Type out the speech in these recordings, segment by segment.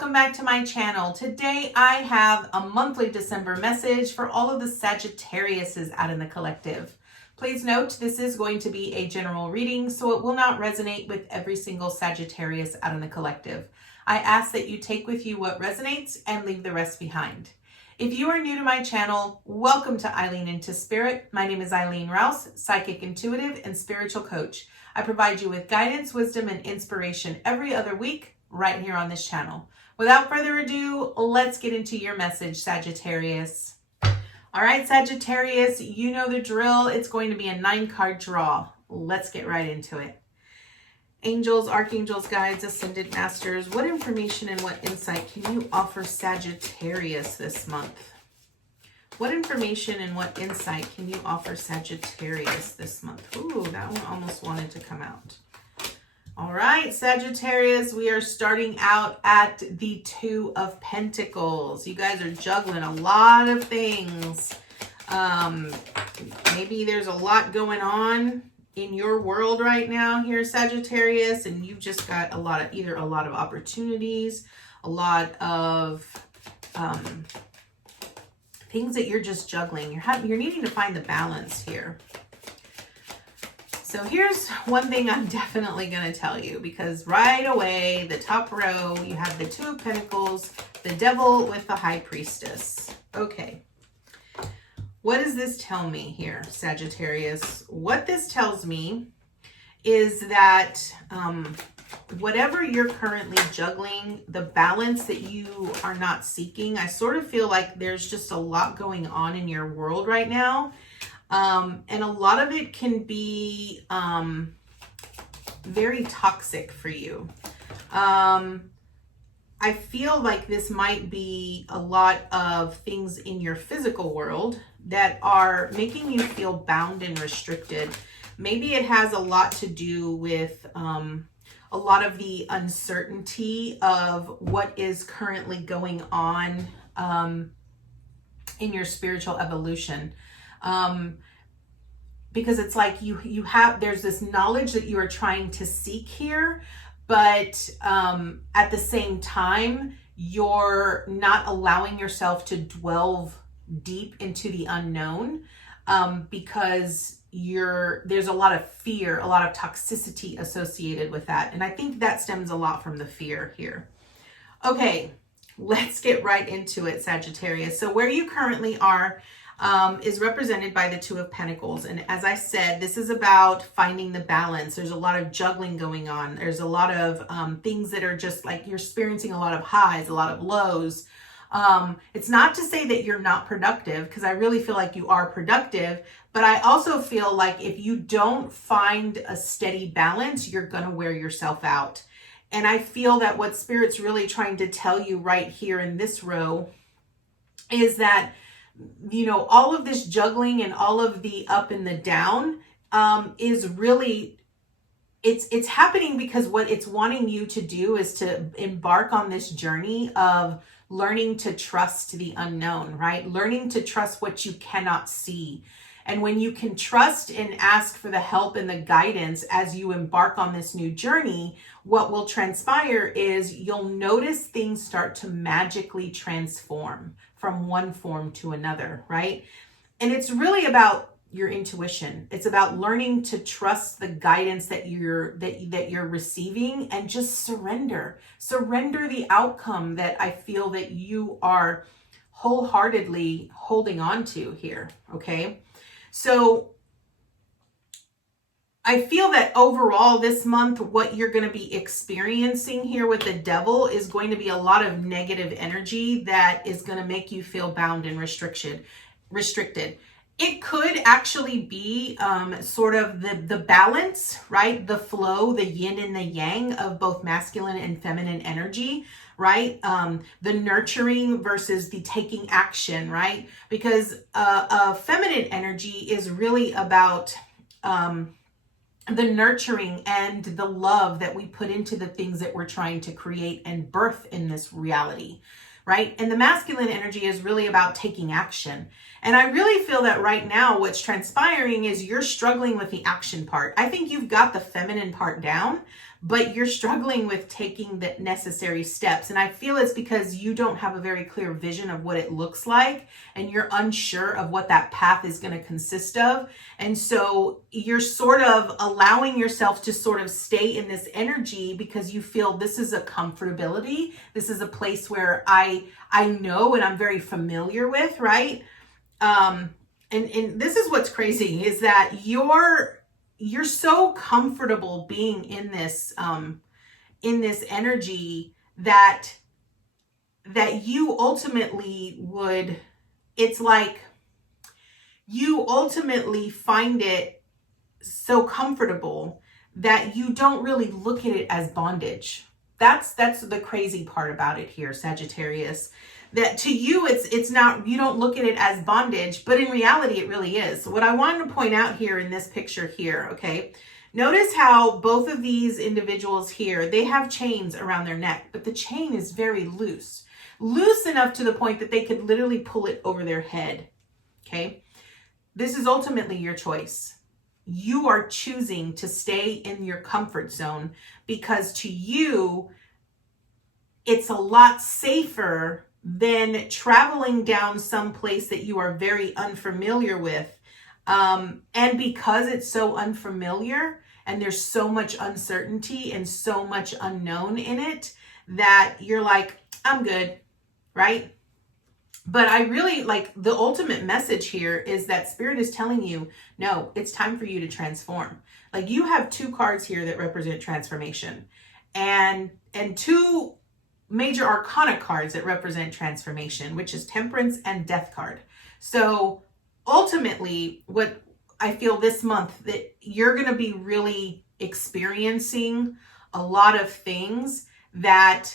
welcome back to my channel. Today I have a monthly December message for all of the Sagittariuses out in the collective. Please note this is going to be a general reading, so it will not resonate with every single Sagittarius out in the collective. I ask that you take with you what resonates and leave the rest behind. If you are new to my channel, welcome to Eileen Into Spirit. My name is Eileen Rouse, psychic intuitive and spiritual coach. I provide you with guidance, wisdom, and inspiration every other week right here on this channel. Without further ado, let's get into your message, Sagittarius. All right, Sagittarius, you know the drill. It's going to be a 9-card draw. Let's get right into it. Angels, archangels, guides, ascended masters, what information and what insight can you offer Sagittarius this month? What information and what insight can you offer Sagittarius this month? Ooh, that one almost wanted to come out. All right, Sagittarius, we are starting out at the 2 of Pentacles. You guys are juggling a lot of things. Maybe there's a lot going on in your world right now here, Sagittarius, and you've just got either a lot of opportunities, a lot of things that you're just juggling. You're needing to find the balance here. So here's one thing I'm definitely going to tell you, because right away, the top row, you have the 2 of Pentacles, the Devil with the High Priestess. Okay. What does this tell me here, Sagittarius? What this tells me is that whatever you're currently juggling, the balance that you are not seeking, I sort of feel like there's just a lot going on in your world right now. And a lot of it can be very toxic for you. I feel like this might be a lot of things in your physical world that are making you feel bound and restricted. Maybe it has a lot to do with a lot of the uncertainty of what is currently going on in your spiritual evolution. Because it's like there's this knowledge that you are trying to seek here, but at the same time, you're not allowing yourself to delve deep into the unknown because there's a lot of fear, a lot of toxicity associated with that. And I think that stems a lot from the fear here. Okay, let's get right into it, Sagittarius. So where you currently are is represented by the 2 of Pentacles. And as I said, this is about finding the balance. There's a lot of juggling going on. There's a lot of things that are just like you're experiencing a lot of highs, a lot of lows. It's not to say that you're not productive, because I really feel like you are productive. But I also feel like if you don't find a steady balance, you're going to wear yourself out. And I feel that what Spirit's really trying to tell you right here in this row is that, you know, all of this juggling and all of the up and the down is really, it's happening because what it's wanting you to do is to embark on this journey of learning to trust the unknown, right? Learning to trust what you cannot see. And when you can trust and ask for the help and the guidance as you embark on this new journey, what will transpire is you'll notice things start to magically transform from one form to another, right? And it's really about your intuition. It's about learning to trust the guidance that you're receiving and just surrender the outcome that I feel that you are wholeheartedly holding on to here. Okay. So I feel that overall this month, what you're going to be experiencing here with the Devil is going to be a lot of negative energy that is going to make you feel bound and restricted. It could actually be sort of the balance, right? The flow, the yin and the yang of both masculine and feminine energy, right? The nurturing versus the taking action, right? Because feminine energy is really about the nurturing and the love that we put into the things that we're trying to create and birth in this reality, right? And the masculine energy is really about taking action. And I really feel that right now what's transpiring is you're struggling with the action part. I think you've got the feminine part down, but you're struggling with taking the necessary steps. And I feel it's because you don't have a very clear vision of what it looks like, and you're unsure of what that path is going to consist of. And so you're sort of allowing yourself to sort of stay in this energy because you feel this is a comfortability. This is a place where I know and I'm very familiar with, right? And this is what's crazy, is that you're so comfortable being in this energy that you ultimately would, it's like you ultimately find it so comfortable that you don't really look at it as bondage. That's the crazy part about it here, Sagittarius. That to you, it's not, you don't look at it as bondage, but in reality, it really is. So what I wanted to point out here in this picture here, okay, notice how both of these individuals here, they have chains around their neck, but the chain is very loose enough to the point that they could literally pull it over their head, okay? This is ultimately your choice. You are choosing to stay in your comfort zone because to you, it's a lot safer than traveling down some place that you are very unfamiliar with. And because it's so unfamiliar and there's so much uncertainty and so much unknown in it, that you're like, I'm good, right? But I really like the ultimate message here is that Spirit is telling you, no, it's time for you to transform. Like you have 2 cards here that represent transformation and 2 major arcana cards that represent transformation, which is Temperance and Death card. So ultimately, what I feel this month that you're going to be really experiencing a lot of things that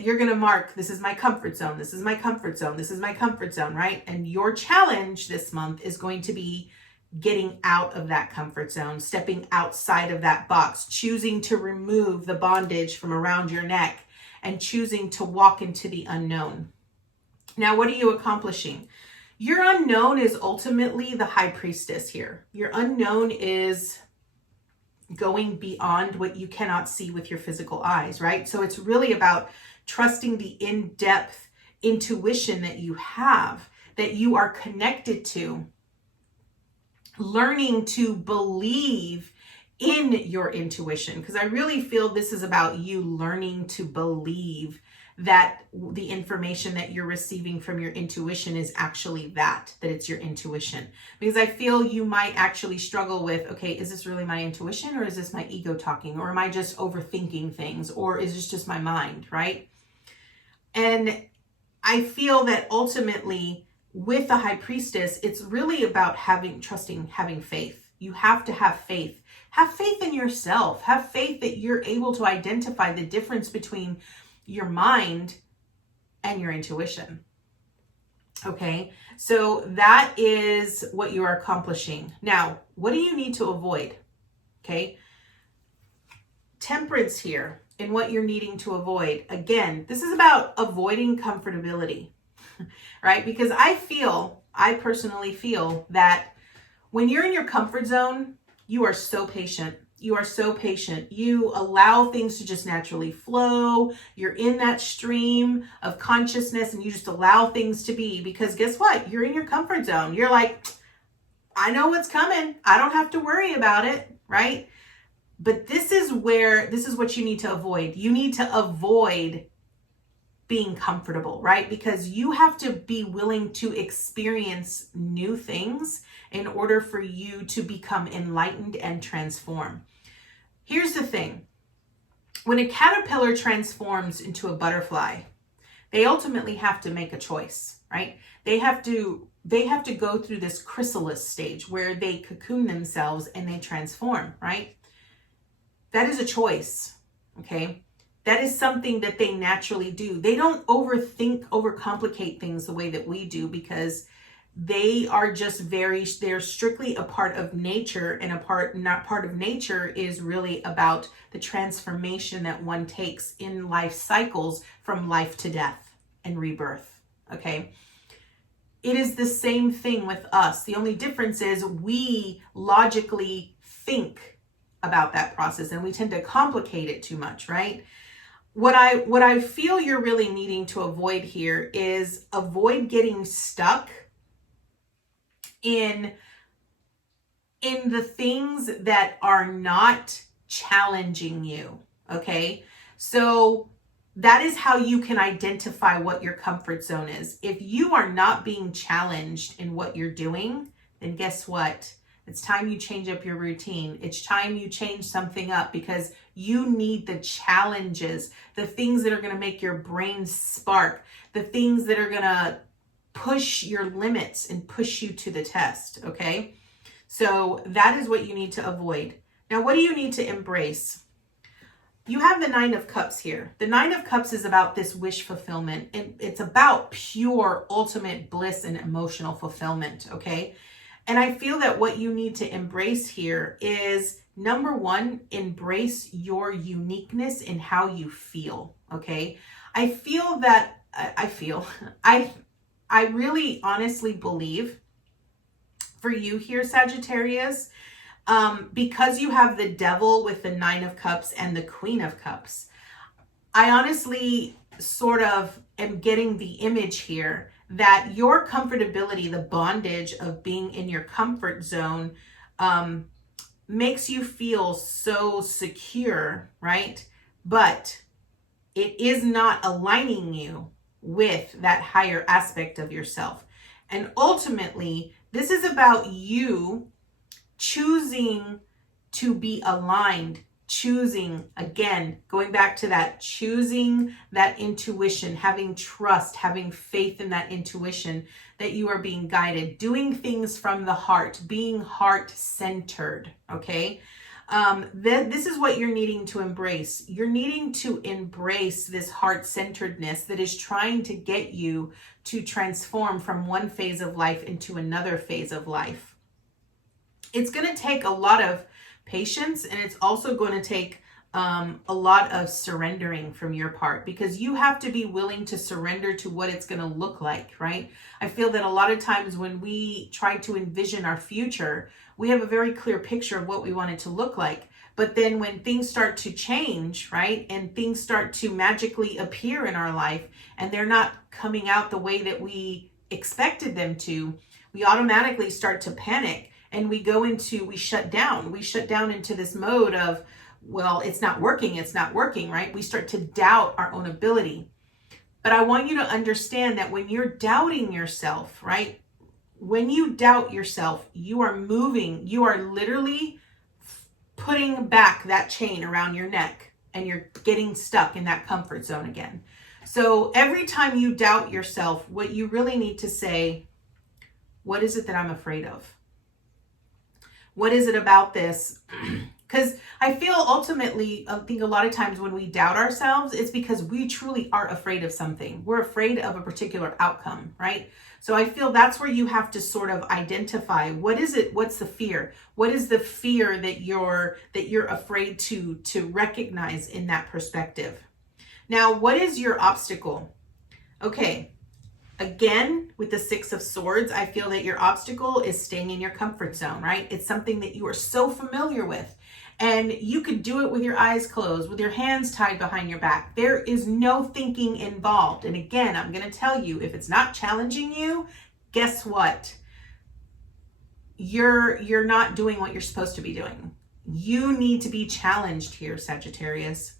you're going to mark. This is my comfort zone. This is my comfort zone. This is my comfort zone, right? And your challenge this month is going to be getting out of that comfort zone, stepping outside of that box, choosing to remove the bondage from around your neck and choosing to walk into the unknown. Now, what are you accomplishing? Your unknown is ultimately the High Priestess here. Your unknown is going beyond what you cannot see with your physical eyes, right? So it's really about trusting the in-depth intuition that you have, that you are connected to, learning to believe in your intuition, because I really feel this is about you learning to believe that the information that you're receiving from your intuition is actually that it's your intuition. Because I feel you might actually struggle with, okay, is this really my intuition, or is this my ego talking, or am I just overthinking things, or is this just my mind, right? And I feel that ultimately with the High Priestess, it's really about having faith. You have to have faith. Have faith in yourself. Have faith that you're able to identify the difference between your mind and your intuition. Okay, so that is what you are accomplishing. Now, what do you need to avoid? Okay, Temperance here in what you're needing to avoid. Again, this is about avoiding comfortability, right? Because I personally feel that when you're in your comfort zone, you are so patient. You are so patient. You allow things to just naturally flow. You're in that stream of consciousness and you just allow things to be, because guess what? You're in your comfort zone. You're like, I know what's coming. I don't have to worry about it, right? But this is what you need to avoid. You need to avoid being comfortable, right? Because you have to be willing to experience new things in order for you to become enlightened and transform. Here's the thing. When a caterpillar transforms into a butterfly, they ultimately have to make a choice, right? They have to go through this chrysalis stage where they cocoon themselves and they transform, right? That is a choice, okay? That is something that they naturally do. They don't overcomplicate things the way that we do, because they are just they're strictly a part of nature, and not part of nature is really about the transformation that one takes in life cycles from life to death and rebirth, okay? it is the same thing with us. The only difference is we logically think about that process and we tend to complicate it too much, right? What I feel you're really needing to avoid here is avoid getting stuck in the things that are not challenging you, okay? So that is how you can identify what your comfort zone is. If you are not being challenged in what you're doing, then guess what? It's time you change up your routine. It's time you change something up because you need the challenges, the things that are going to make your brain spark, the things that are going to push your limits and push you to the test, okay? So that is what you need to avoid. Now, what do you need to embrace? You have the Nine of Cups here. The Nine of Cups is about this wish fulfillment. It's about pure, ultimate bliss and emotional fulfillment, okay? And I feel that what you need to embrace here is, number one, embrace your uniqueness in how you feel, okay? I really honestly believe for you here, Sagittarius, because you have the Devil with the Nine of Cups and the Queen of Cups, I honestly sort of am getting the image here that your comfortability, the bondage of being in your comfort zone, makes you feel so secure, right? But it is not aligning you with that higher aspect of yourself. And ultimately, this is about you choosing to be aligned, choosing, again, going back to that, choosing that intuition, having trust, having faith in that intuition that you are being guided, doing things from the heart, being heart-centered, okay? This is what you're needing to embrace. You're needing to embrace this heart-centeredness that is trying to get you to transform from one phase of life into another phase of life. It's going to take a lot of patience, and it's also going to take a lot of surrendering from your part, because you have to be willing to surrender to what it's going to look like, right? I feel that a lot of times when we try to envision our future, we have a very clear picture of what we want it to look like. But then when things start to change, right, and things start to magically appear in our life and they're not coming out the way that we expected them to, we automatically start to panic and we shut down. We shut down into this mode of, well, it's not working, right? We start to doubt our own ability. But I want you to understand that when you're doubting yourself, right? When you doubt yourself, you are literally putting back that chain around your neck and you're getting stuck in that comfort zone again. So every time you doubt yourself, what you really need to say, what is it that I'm afraid of? What is it about this? Because I feel ultimately, I think a lot of times when we doubt ourselves, it's because we truly are afraid of something. We're afraid of a particular outcome, right? So I feel that's where you have to sort of identify, what is it? What's the fear? What is the fear that you're afraid to recognize in that perspective? Now, what is your obstacle? Okay. Again, with the Six of Swords, I feel that your obstacle is staying in your comfort zone, right? It's something that you are so familiar with. And you could do it with your eyes closed, with your hands tied behind your back. There is no thinking involved. And again, I'm going to tell you, if it's not challenging you, guess what? You're not doing what you're supposed to be doing. You need to be challenged here, Sagittarius.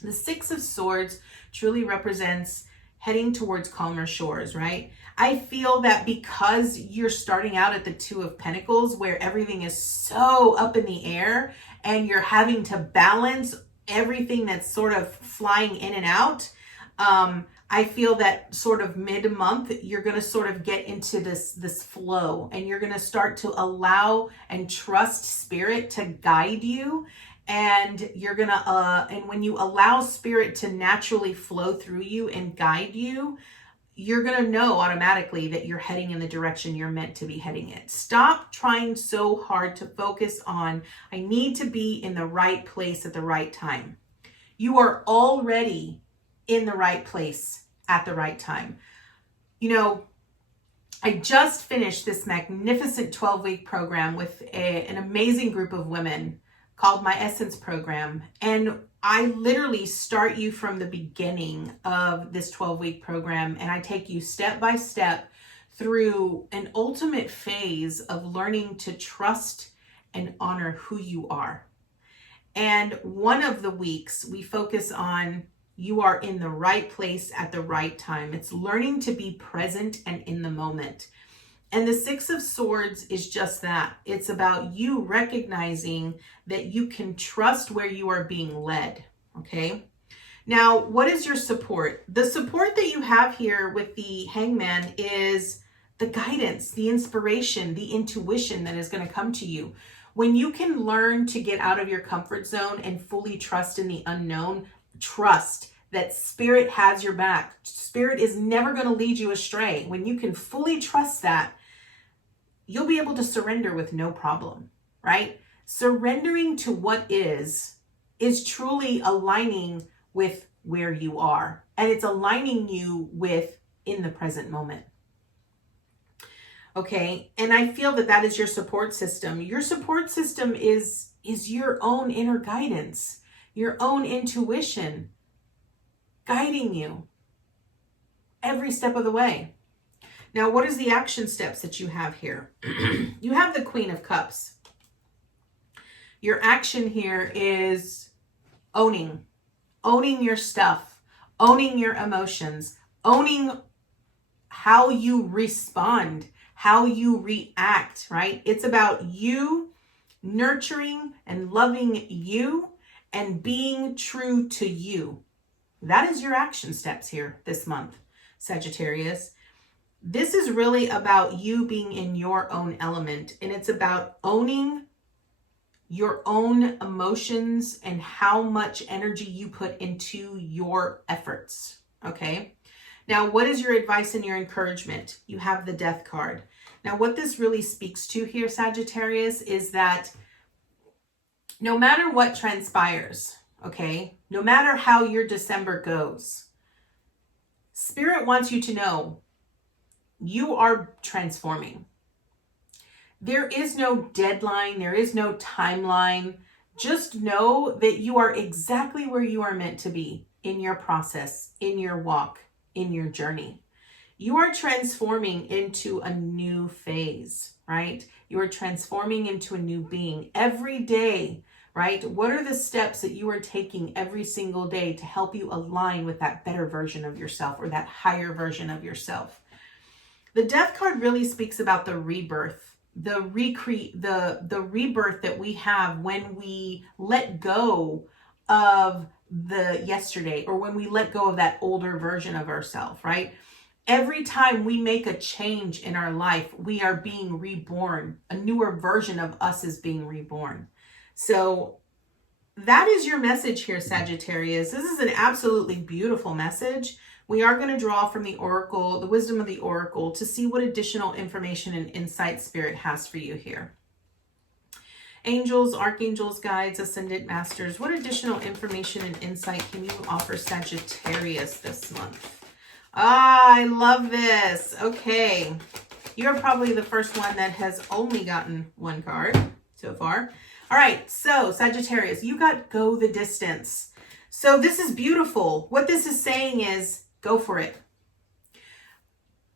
The Six of Swords truly represents heading towards calmer shores, right? I feel that because you're starting out at the Two of Pentacles, where everything is so up in the air and you're having to balance everything that's sort of flying in and out, I feel that sort of mid-month, you're going to sort of get into this flow, and you're going to start to allow and trust Spirit to guide you. And you're going to, and when you allow Spirit to naturally flow through you and guide you, you're going to know automatically that you're heading in the direction you're meant to be heading in. Stop trying so hard to focus on, I need to be in the right place at the right time. You are already in the right place at the right time. You know, I just finished this magnificent 12-week program with an amazing group of women called my Essence program. And I literally start you from the beginning of this 12-week program, and I take you step by step through an ultimate phase of learning to trust and honor who you are. And one of the weeks we focus on you are in the right place at the right time. It's learning to be present and in the moment. And the Six of Swords is just that. It's about you recognizing that you can trust where you are being led, okay? Now, what is your support? The support that you have here with the Hangman is the guidance, the inspiration, the intuition that is going to come to you. When you can learn to get out of your comfort zone and fully trust in the unknown, trust that Spirit has your back. Spirit is never going to lead you astray. When you can fully trust that, you'll be able to surrender with no problem, right? Surrendering to what is truly aligning with where you are. And it's aligning you with in the present moment. Okay, and I feel that that is your support system. Your support system is your own inner guidance, your own intuition, guiding you every step of the way. Now, what is the action steps that you have here? You have the Queen of Cups. Your action here is owning your stuff, owning your emotions, owning how you respond, how you react, right? It's about you nurturing and loving you and being true to you. That is your action steps here this month, Sagittarius. This is really about you being in your own element, and it's about owning your own emotions and how much energy you put into your efforts, okay? Now, what is your advice and your encouragement? You have the Death card. Now, what this really speaks to here, Sagittarius, is that no matter what transpires, okay, no matter how your December goes, Spirit wants you to know you are transforming. There is no deadline. There is no timeline. Just know that you are exactly where you are meant to be in your process, in your walk, in your journey. You are transforming into a new phase, right? You are transforming into a new being every day, right? What are the steps that you are taking every single day to help you align with that better version of yourself or that higher version of yourself? The Death card really speaks about the rebirth, the rebirth that we have when we let go of the yesterday, or when we let go of that older version of ourselves, right? Every time we make a change in our life, we are being reborn. A newer version of us is being reborn. So that is your message here, Sagittarius. This is an absolutely beautiful message. We are going to draw from the Oracle, the wisdom of the Oracle, to see what additional information and insight Spirit has for you here. Angels, archangels, guides, ascended masters, what additional information and insight can you offer Sagittarius this month? I love this. Okay. You're probably the first one that has only gotten one card so far. All right. So Sagittarius, you got go the distance. So this is beautiful. What this is saying is go for it.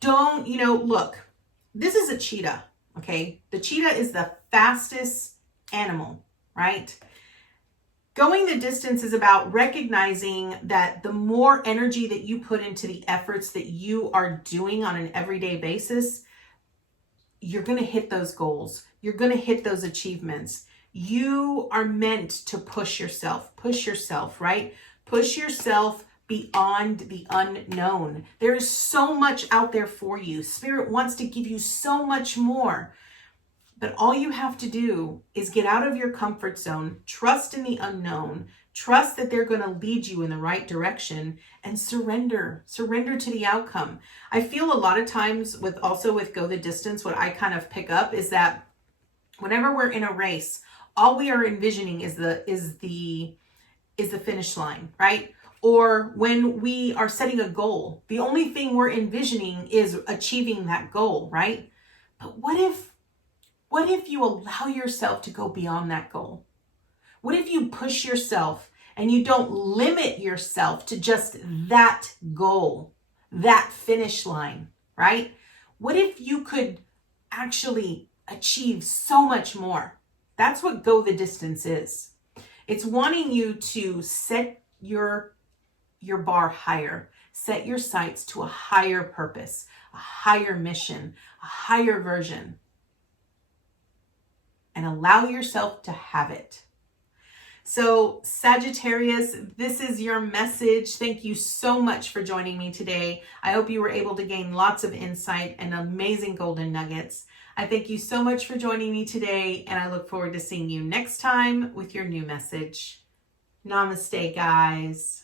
Don't, look, this is a cheetah. Okay. The cheetah is the fastest animal, right? Going the distance is about recognizing that the more energy that you put into the efforts that you are doing on an everyday basis, you're going to hit those goals. You're going to hit those achievements. You are meant to push yourself, right? Push yourself beyond the unknown. There is so much out there for you. Spirit wants to give you so much more. But all you have to do is get out of your comfort zone, trust in the unknown, trust that they're going to lead you in the right direction, and surrender to the outcome. I feel a lot of times with go the distance, what I kind of pick up is that whenever we're in a race, all we are envisioning is the finish line, right? Or when we are setting a goal, the only thing we're envisioning is achieving that goal, right? But what if you allow yourself to go beyond that goal? What if you push yourself and you don't limit yourself to just that goal, that finish line, right? What if you could actually achieve so much more? That's what go the distance is. It's wanting you to set your bar higher, set your sights to a higher purpose, a higher mission, a higher version, and allow yourself to have it. So Sagittarius, this is your message. Thank you so much for joining me today. I hope you were able to gain lots of insight and amazing golden nuggets. I thank you so much for joining me today, and I look forward to seeing you next time with your new message. Namaste, guys.